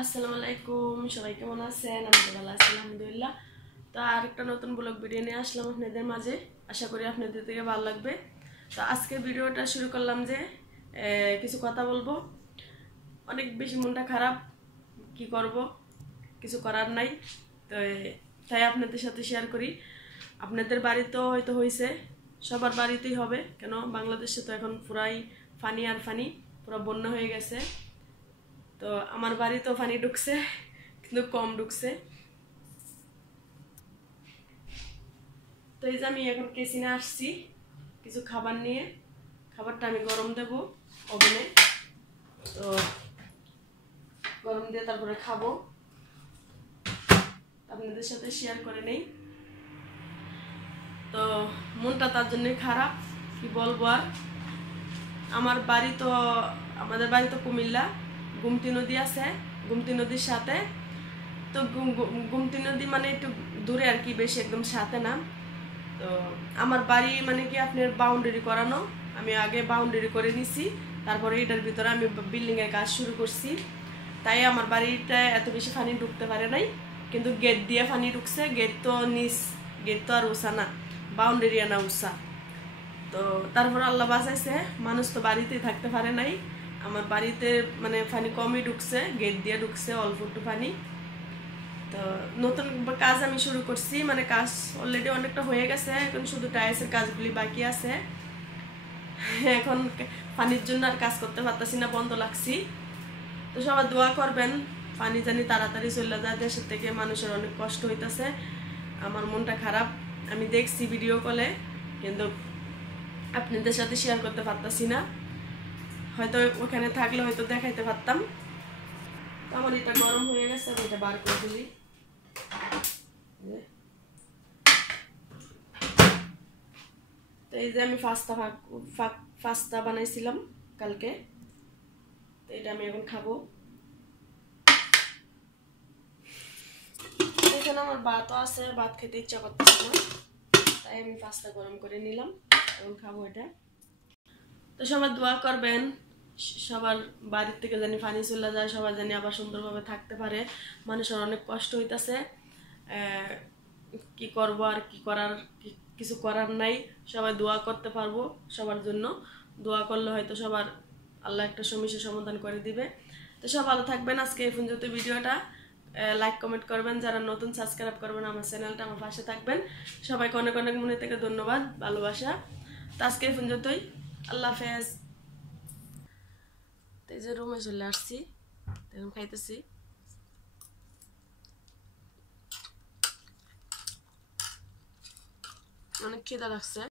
আসসালামু আলাইকুম, সবাই কেমন আছেন? আমি ভালো আছি আলহামদুলিল্লাহ। তো আরেকটা নতুন ব্লগ ভিডিও নিয়ে আসলাম আপনাদের মাঝে। আশা করি আপনাদের থেকে ভালো লাগবে। তো আজকে ভিডিওটা শুরু করলাম যে কিছু কথা বলবো। অনেক বেশি মনটা খারাপ, কি করব, কিছু করার নাই। তো তাই আপনাদের সাথে শেয়ার করি। আপনাদের বাড়িতেও হয়তো হয়েছে, সবার বাড়িতেই হবে, কেন বাংলাদেশে তো এখন পুরাই ফানি আর ফানি, পুরো বন্যা হয়ে গেছে। তো আমার বাড়িতেও পানি ঢুকছে, কিন্তু কম ঢুকছে। তো এই যে আমি এখন কিচেনে আসছি কিছু খাবার নিয়ে। খাবারটা আমি গরম দেব ওভেনে। তো গরম দিয়ে তারপরে খাবো, আপনাদের সাথে শেয়ার করে নেই। তো মনটা তার জন্য খারাপ, কি বলবো আর। আমার বাড়ি তো, আমাদের বাড়ি তো কুমিল্লা, গুমতি নদী আছে, গুমতি নদীর সাথে। তো গুমতি নদী মানে একটু দূরে আর কি, বেশি একদম সাথে না। তো আমার বাড়ি মানে কি আপনার বাউন্ডারি করানো, আমি আগে বাউন্ডারি করে নিছি, তারপরে এটার ভিতরে আমি বিল্ডিং এর কাজ শুরু করছি। তাই আমার বাড়িটা এত বেশি পানি ঢুকতে পারে নাই, কিন্তু গেট দিয়ে পানি ঢুকছে। গেট তো নিচ, গেট তো আর উঁচা না, বাউন্ডারি আনা উঁচা। তো তারপর আল্লাহ বাঁচাইছে, মানুষ তো বাড়িতেই থাকতে পারে নাই। আমার বাড়িতে মানে পানি কমই ঢুকছে, গেট দিয়ে ঢুকছে অল্প একটু পানি। তো নতুন কাজ আমি শুরু করছি, মানে কাজ অলরেডি অনেকটা হয়ে গেছে, এখন শুধু টাইলসের কাজগুলি বাকি আছে। এখন পানির জন্য আর কাজ করতে পারতাছি না, বন্ধ লাগছি। তো সবাই দোয়া করবেন, পানি জানি তাড়াতাড়ি চলে যায় দেশের থেকে, মানুষের অনেক কষ্ট হইতেছে। আমার মনটা খারাপ, আমি দেখছি ভিডিও কলে, কিন্তু আপনাদের সাথে শেয়ার করতে পারতাছি না। হয়তো ওখানে থাকলে হয়তো দেখাইতে পারতাম। তো আমার এটা গরম হয়ে গেছে, আমি এটা বার করে দিলি। তো এই যে আমি পাস্তা বানাইছিলাম কালকে, তো এটা আমি এখন খাবো। এখানে আমার ভাতও আছে, ভাত খেতে ইচ্ছা করতেছে না, তাই আমি পাস্তা গরম করে নিলাম, এখন খাবো এটা। তো সবাই দোয়া করবেন, সবার বাড়ির থেকে জানি পানি চলে যায়, সবাই জানি আবার সুন্দরভাবে থাকতে পারে। মানুষের অনেক কষ্ট হইতাছে, কি করব আর কি করার, কিছু করার নাই। সবাই দোয়া করতে পারবো, সবার জন্য দোয়া করলে হয়তো সবার আল্লাহ একটা সমস্যার সমাধান করে দিবে। তো সব ভালো থাকবেন। আজকে এই পর্যন্ত ভিডিওটা, লাইক কমেন্ট করবেন, যারা নতুন সাবস্ক্রাইব করবেন আমার চ্যানেলটা, আমার পাশে থাকবেন। সবাইকে অনেক অনেক মনে থেকে ধন্যবাদ, ভালোবাসা। তো আজকে এই পর্যন্তই, আল্লাহ হাফেজ। তো এই যে রুমে চলে আসছি, এখন খাইতেছি। অনেক খিদা লাগছে।